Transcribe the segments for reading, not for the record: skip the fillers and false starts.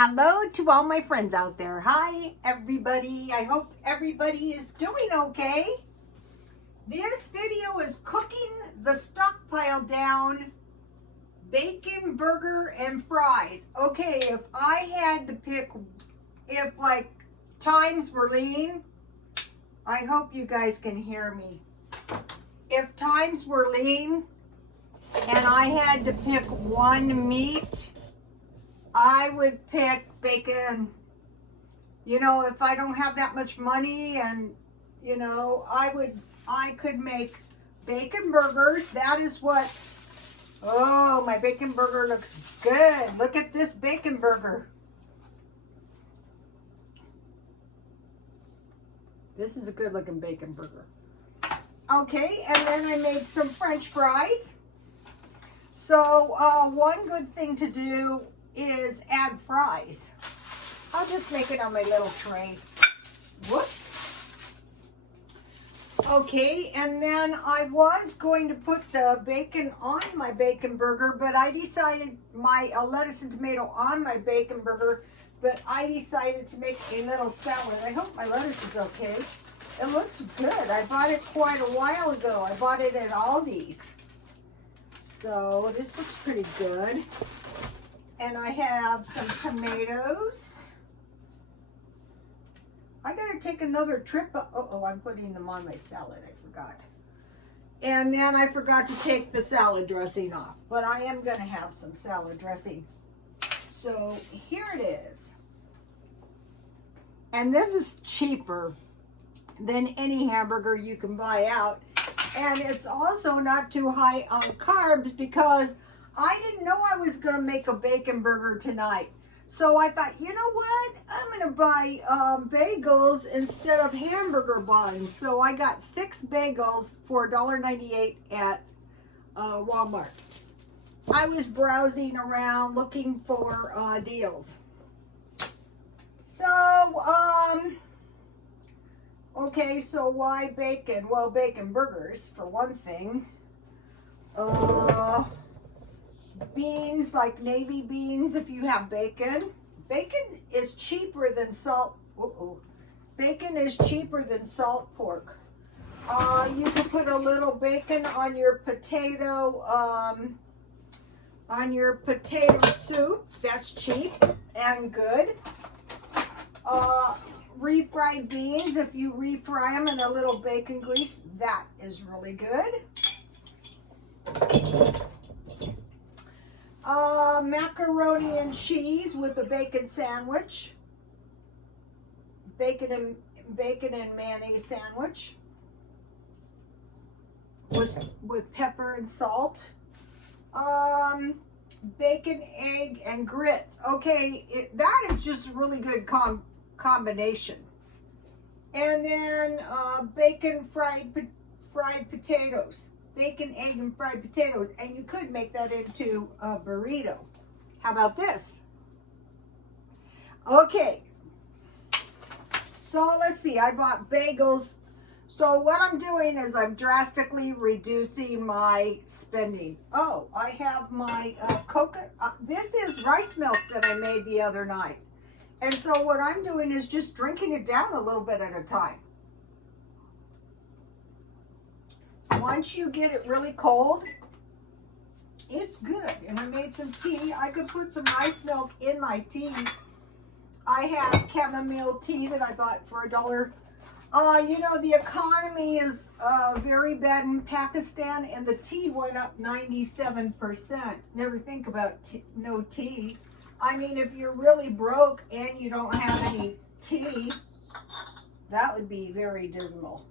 Hello to all my friends out there. Hi, everybody. I hope everybody is doing okay. This video is cooking the Stockpile down bacon, burger, and fries. Okay, if I had to pick, if like times were lean, I hope you guys can hear me. If times were lean and I had to pick one meat, I would pick bacon. You know, if I don't have that much money and, you know, I could make bacon burgers. That is what, oh, my bacon burger looks good. Look at this bacon burger. This is a good looking bacon burger. Okay, and then I made some French fries. So one good thing to do is add fries. I'll just make it on my little tray. Whoops. Okay, and then I was going to put the bacon on my bacon burger, but I decided my lettuce and tomato on my bacon burger, but I decided to make a little salad. I hope my lettuce is okay. It looks good. I bought it quite a while ago. I bought it at Aldi's. So this looks pretty good. And I have some tomatoes. I gotta take another trip. Oh, I'm putting them on my salad. I forgot. And then I forgot to take the salad dressing off. But I am gonna have some salad dressing. So here it is. And this is cheaper than any hamburger you can buy out. And it's also not too high on carbs because I didn't know I was going to make a bacon burger tonight. So I thought, you know what? I'm going to buy bagels instead of hamburger buns. So I got 6 bagels for $1.98 at Walmart. I was browsing around looking for deals. So, okay, so why bacon? Well, bacon burgers, for one thing. Beans, like navy beans, if you have bacon. Bacon is cheaper than salt. Bacon is cheaper than salt pork. You can put a little bacon on your potato soup. That's cheap and good. Refried beans, if you refry them in a little bacon grease, that is really good. Macaroni and cheese with a bacon sandwich. Bacon and mayonnaise sandwich. With pepper and salt. Bacon, egg, and grits. Okay, that is just a really good combination. And then bacon fried potatoes. Bacon, egg, and fried potatoes. And you could make that into a burrito. How about this? Okay. So let's see. I bought bagels. So what I'm doing is I'm drastically reducing my spending. Oh, I have my coconut. This is rice milk that I made the other night. And so what I'm doing is just drinking it down a little bit at a time. Once you get it really cold, it's good. And I made some tea. I could put some rice milk in my tea. I have chamomile tea that I bought for $1. You know, the economy is very bad in Pakistan, and the tea went up 97%. Never think about no tea. I mean, if you're really broke and you don't have any tea, that would be very dismal.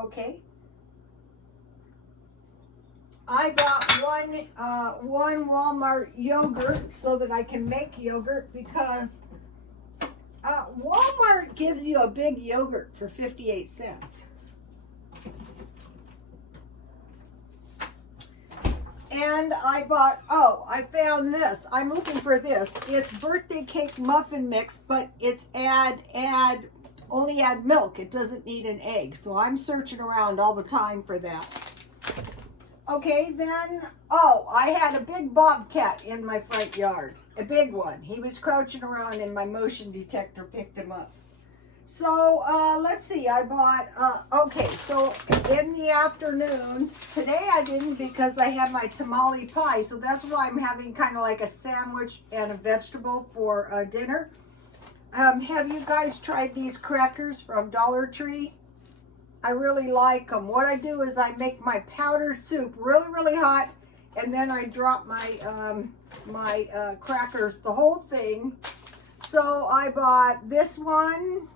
Okay. I bought one Walmart yogurt so that I can make yogurt because Walmart gives you a big yogurt for 58 cents. And I bought, oh, I found this. I'm looking for this. It's birthday cake muffin mix, but it's only add milk. It doesn't need an egg. So I'm searching around all the time for that. Okay, then, oh, I had a big bobcat in my front yard. a big one. He was crouching around and my motion detector picked him up. So let's see, I bought, okay, so in the afternoons, today I didn't because I had my tamale pie, so that's why I'm having kind of like a sandwich and a vegetable for dinner. Have you guys tried these crackers from Dollar Tree? I really like them. What I do is I make my powder soup really, really hot, and then I drop my, crackers, the whole thing. So I bought this one.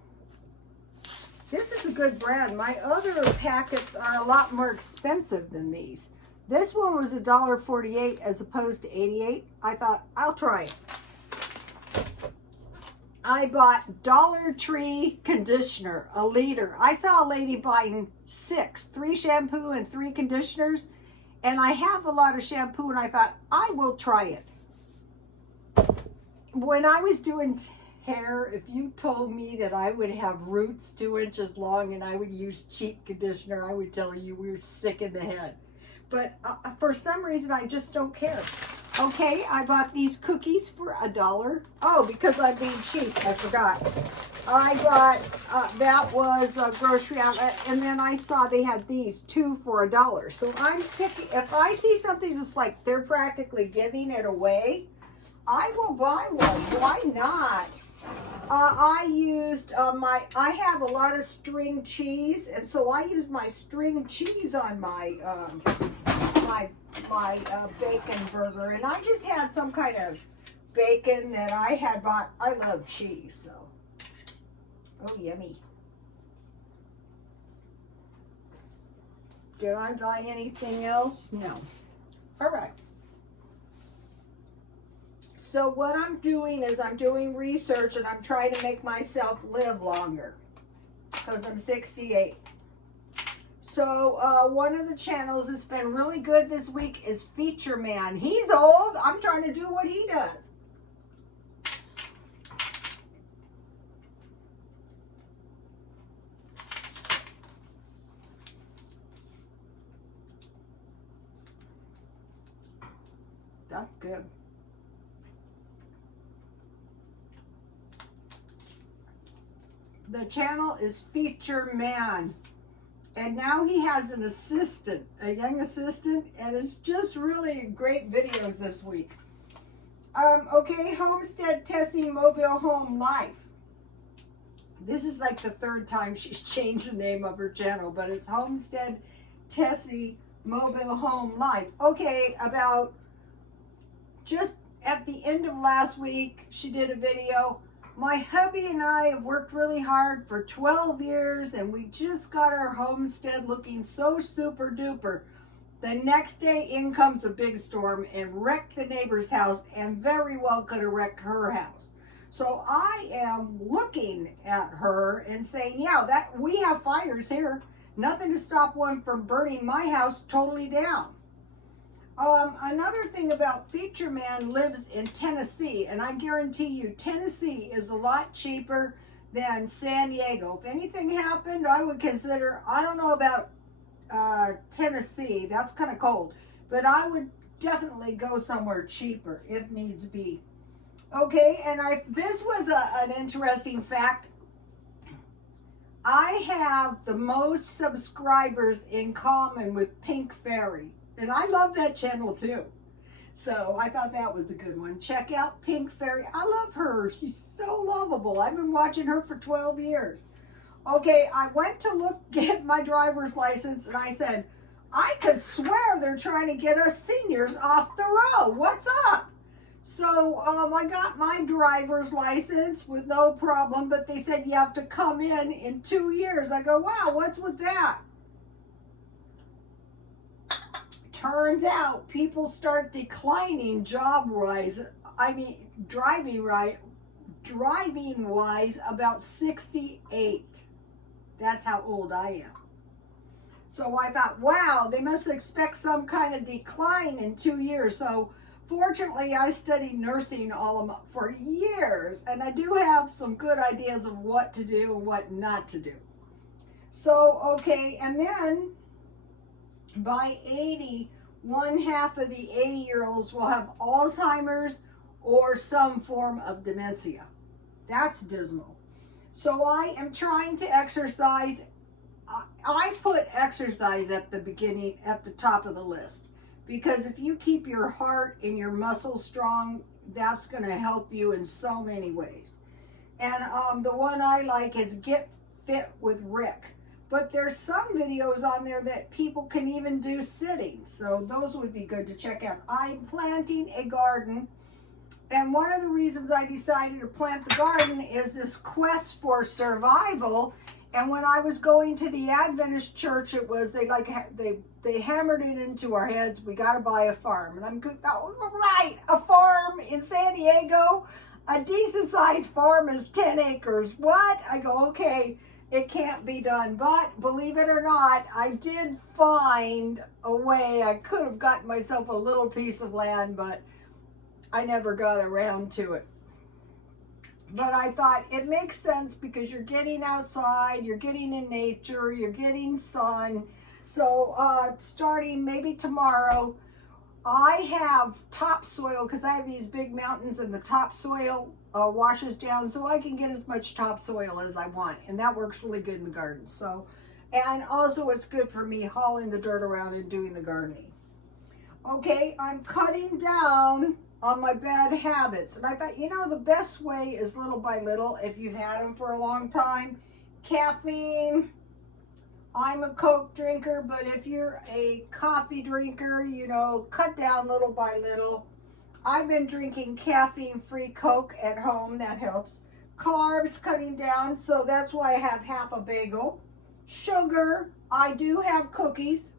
This is a good brand. My other packets are a lot more expensive than these. This one was $1.48 as opposed to 88. I thought, I'll try it. I bought Dollar Tree conditioner, a liter. I saw a lady buying 3 shampoo and 3 conditioners, and I have a lot of shampoo, and I thought, I will try it. When I was doing hair, if you told me that I would have roots 2 inches long and I would use cheap conditioner, I would tell you we were sick in the head. But for some reason, I just don't care. Okay, I bought these cookies for $1. Oh, because I'm being cheap, I forgot. I bought, that was a grocery outlet, and then I saw they had these 2 for $1. So I'm picking, if I see something that's like they're practically giving it away, I will buy one. Why not? I used I have a lot of string cheese, and so I used my string cheese on my bacon burger, and I just had some kind of bacon that I had bought. I love cheese, so oh, yummy. Did I buy anything else? No. All right. So what I'm doing is I'm doing research, and I'm trying to make myself live longer because I'm 68. So one of the channels that's been really good this week is Feature Man. He's old. I'm trying to do what he does. That's good. The channel is Feature Man, and now he has an assistant, a young assistant, and it's just really great videos this week. Okay, Homestead Tessie Mobile Home Life. This is like the 3rd time she's changed the name of her channel, but it's Homestead Tessie Mobile Home Life. Okay, about just at the end of last week, she did a video. My hubby and I have worked really hard for 12 years, and we just got our homestead looking so super duper. The next day, in comes a big storm and wrecked the neighbor's house, and very well could have wrecked her house. So I am looking at her and saying, yeah, that we have fires here. Nothing to stop one from burning my house totally down. Another thing about Feature Man lives in Tennessee, and I guarantee you Tennessee is a lot cheaper than San Diego. If anything happened, I would consider, I don't know about Tennessee, that's kind of cold, but I would definitely go somewhere cheaper if needs be. Okay, and this was an interesting fact. I have the most subscribers in common with Pink Fairy. And I love that channel too. So I thought that was a good one. Check out Pink Fairy. I love her. She's so lovable. I've been watching her for 12 years. Okay, I went to get my driver's license, and I said, I could swear they're trying to get us seniors off the road. What's up? So I got my driver's license with no problem, but they said you have to come in 2 years. I go, wow, what's with that? Turns out people start declining job-wise, driving-wise about 68. That's how old I am. So I thought, wow, they must expect some kind of decline in 2 years. So fortunately, I studied nursing for years, and I do have some good ideas of what to do and what not to do. So, okay, and then by 80, 1/2 of the 80-year-olds will have Alzheimer's or some form of dementia. That's dismal. So I am trying to exercise. I put exercise at the beginning, at the top of the list, because if you keep your heart and your muscles strong, that's going to help you in so many ways. And the one I like is Get Fit with Rick. But there's some videos on there that people can even do sitting. So those would be good to check out. I'm planting a garden. And one of the reasons I decided to plant the garden is this quest for survival. And when I was going to the Adventist church, it was, they hammered it into our heads, we got to buy a farm. And I'm good, oh, right, a farm in San Diego? A decent sized farm is 10 acres. What? I go, okay, it can't be done. But believe it or not, I did find a way. I could have gotten myself a little piece of land, but I never got around to it. But I thought it makes sense because you're getting outside, you're getting in nature, you're getting sun. So starting maybe tomorrow, I have topsoil because I have these big mountains and the topsoil washes down, so I can get as much topsoil as I want, and that works really good in the garden. So, and also it's good for me hauling the dirt around and doing the gardening. Okay, I'm cutting down on my bad habits, and I thought, you know, the best way is little by little. If you've had them for a long time, caffeine. I'm a Coke drinker, but if you're a coffee drinker, you know, cut down little by little. I've been drinking caffeine-free Coke at home. That helps. Carbs, cutting down, so that's why I have half a bagel. Sugar, I do have cookies.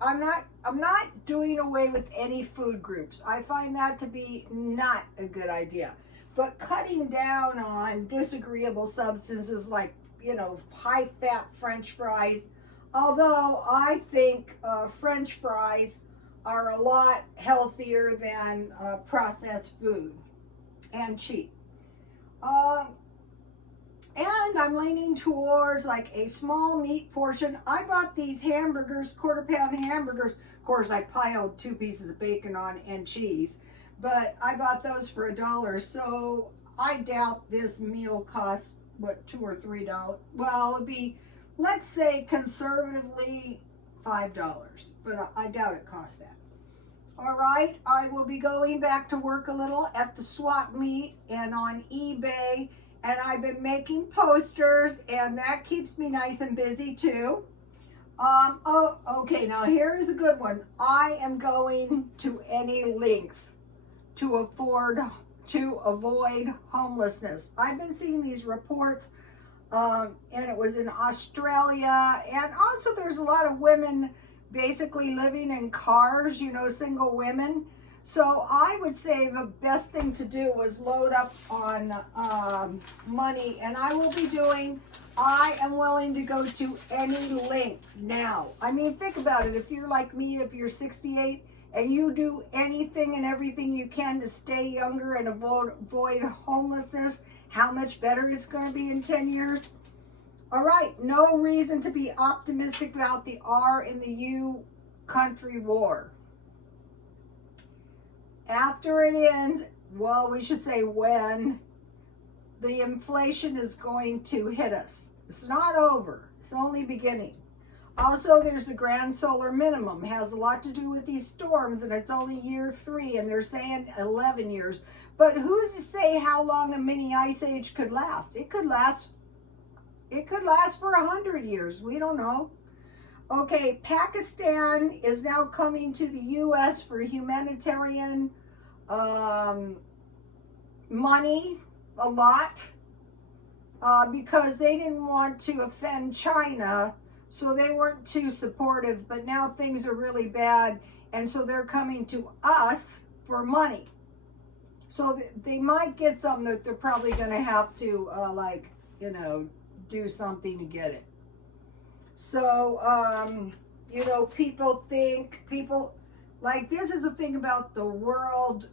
I'm not doing away with any food groups. I find that to be not a good idea. But cutting down on disagreeable substances like, you know, high-fat French fries. Although I think French fries are a lot healthier than processed food and cheap. And I'm leaning towards like a small meat portion. I bought these hamburgers, quarter-pound hamburgers. Of course, I piled 2 pieces of bacon on and cheese, but I bought those for $1. So I doubt this meal costs, what, $2 or $3. Well, it'd be, let's say conservatively $5, but I doubt it costs that. All right, I will be going back to work a little at the swap meet and on eBay, and I've been making posters, and that keeps me nice and busy too. Oh, okay, now here's a good one. I am going to any length to avoid homelessness. I've been seeing these reports, and it was in Australia, and also there's a lot of women basically living in cars, you know, single women. So I would say the best thing to do was load up on money, and I will be doing, I am willing to go to any length now. I mean, think about it. If you're like me, if you're 68 and you do anything and everything you can to stay younger and avoid homelessness, how much better it's going to be in 10 years. All right, no reason to be optimistic about the R in the U country war. After it ends, well, we should say when, the inflation is going to hit us. It's not over. It's only beginning. Also, there's the grand solar minimum. It has a lot to do with these storms, and it's only year 3, and they're saying 11 years. But who's to say how long a mini ice age could last? It could last for 100 years. We don't know. Okay, Pakistan is now coming to the U.S. for humanitarian money, a lot, because they didn't want to offend China, so they weren't too supportive, but now things are really bad, and so they're coming to us for money. So they might get something that they're probably going to have to, like, you know, do something to get it. So, you know, people, like, this is the thing about the world.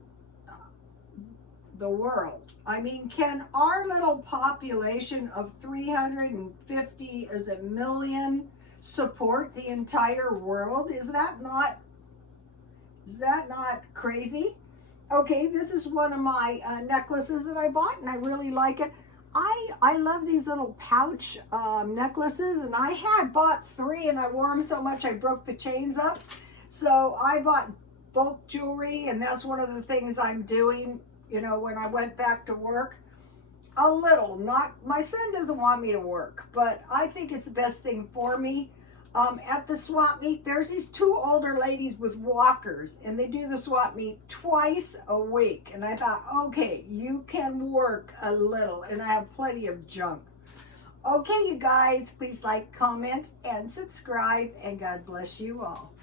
I mean, can our little population of 350 million support the entire world? Is that not crazy? Okay, this is one of my necklaces that I bought, and I really like it. I love these little pouch necklaces, and I had bought 3, and I wore them so much I broke the chains up. So I bought bulk jewelry, and that's one of the things I'm doing, you know, when I went back to work. A little, not, my son doesn't want me to work, but I think it's the best thing for me. At the swap meet, there's these 2 older ladies with walkers, and they do the swap meet twice a week. And I thought, okay, you can work a little, and I have plenty of junk. Okay, you guys, please like, comment, and subscribe, and God bless you all.